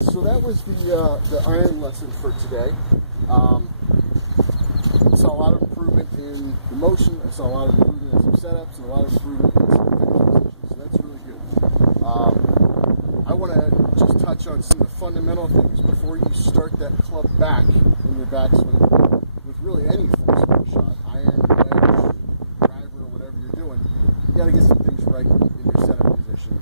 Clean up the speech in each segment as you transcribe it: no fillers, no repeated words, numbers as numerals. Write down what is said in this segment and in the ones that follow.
So that was the iron lesson for today. I saw a lot of improvement in the motion. I saw a lot of improvement in some setups and a lot of improvement in some finish positions. So that's really good. I want to just touch on some of the fundamental things before you start that club back in your backswing with really any full swing shot, iron, wedge, driver, or whatever you're doing. You got to get some things right in your setup position.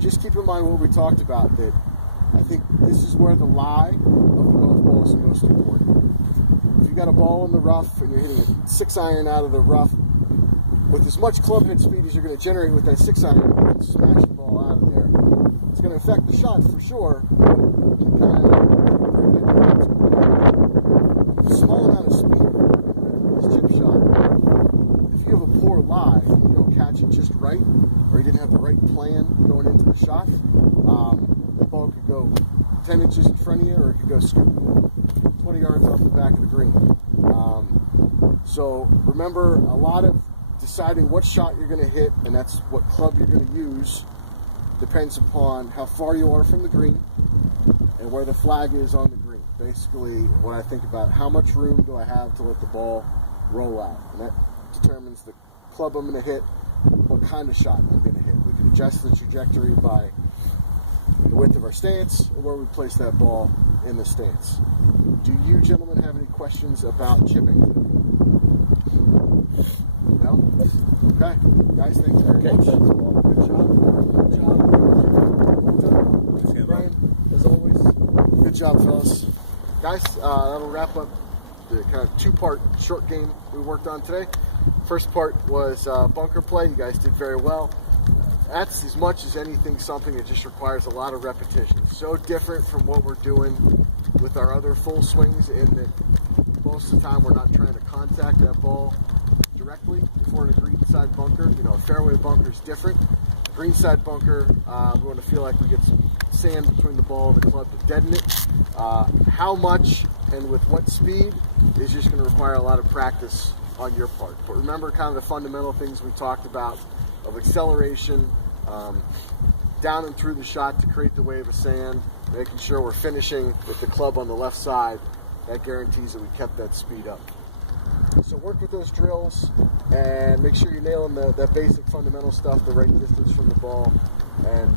Just keep in mind what we talked about, that I think this is where the lie of the golf ball is most important. If you've got a ball in the rough and you're hitting a 6-iron out of the rough, with as much club head speed as you're going to generate with that 6-iron, you can smash the ball out of there. It's going to affect the shot for sure. A small amount of speed with this chip shot. If you have a poor lie, you don't catch it just right, or you didn't have the right plan going into the shot, the ball could go 10 inches in front of you, or it could go scoop 20 yards off the back of the green. So remember, a lot of deciding what shot you're going to hit, and that's what club you're going to use, depends upon how far you are from the green and where the flag is on the green. Basically, when I think about how much room do I have to let the ball roll out, and that determines the club I'm going to hit, what kind of shot I'm going to hit. We can adjust the trajectory by the width of our stance or where we place that ball in the stance. Do you gentlemen have any questions about chipping? No? Okay. Guys, thanks very much. Good job. Good job. Well done. Brian, as always, good job, fellas. Guys, that'll wrap up the kind of two-part short game we worked on today. First part was bunker play. You guys did very well. That's, as much as anything, something that just requires a lot of repetition. So different from what we're doing with our other full swings, in that most of the time we're not trying to contact that ball directly if we're in a greenside bunker. You know, a fairway bunker is different. Greenside bunker, we want to feel like we get some sand between the ball and the club to deaden it. How much and with what speed is just going to require a lot of practice on your part. But remember kind of the fundamental things we talked about of acceleration, down and through the shot to create the wave of sand, making sure we're finishing with the club on the left side. That guarantees that we kept that speed up. So work with those drills and make sure you're nailing that basic fundamental stuff, the right distance from the ball, and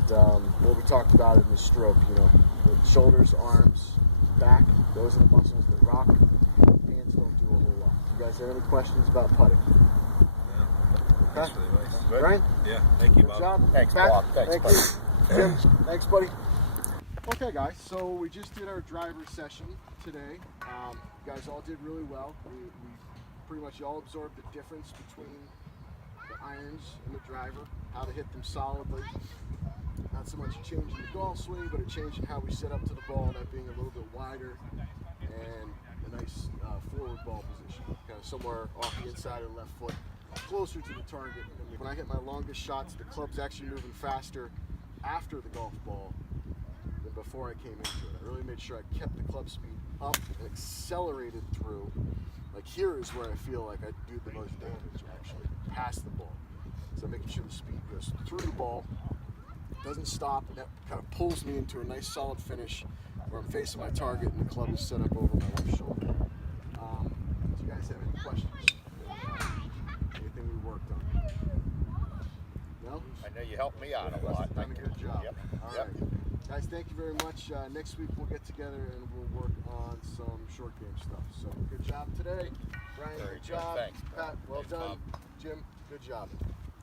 what we talked about in the stroke, you know, the shoulders, arms, back, those are the muscles that rock. Hands don't do a whole lot. You guys have any questions about putting? That's really nice. Good. Brian? Yeah, thank you, Good Bob. job. Thanks, Pat? Bob. Thanks, Thank buddy. you. Jim, thanks, buddy. Okay, guys, so we just did our driver session today. You guys all did really well. We pretty much all absorbed the difference between the irons and the driver, how to hit them solidly. Not so much a change in the golf swing, but a change in how we set up to the ball, that being a little bit wider and a nice forward ball position, kind of somewhere off the inside of the left foot, closer to the target. And when I hit my longest shots, the club's actually moving faster after the golf ball than before I came into it. I really made sure I kept the club speed up and accelerated through. Like, here is where I feel like I do the most damage, actually, past the ball. So making sure the speed goes through the ball, doesn't stop, and that kind of pulls me into a nice solid finish where I'm facing my target and the club is set up over my left shoulder. Do you guys have any questions? Anything we worked on? No? I know you helped me out a lot. Done a good job. Yep. All Yep. right. Guys, thank you very much. Next week we'll get together and we'll work on some short game stuff. So good job today. Brian, Very good good. job. Thanks. Pat, well Thanks, done. Bob. Jim, good job.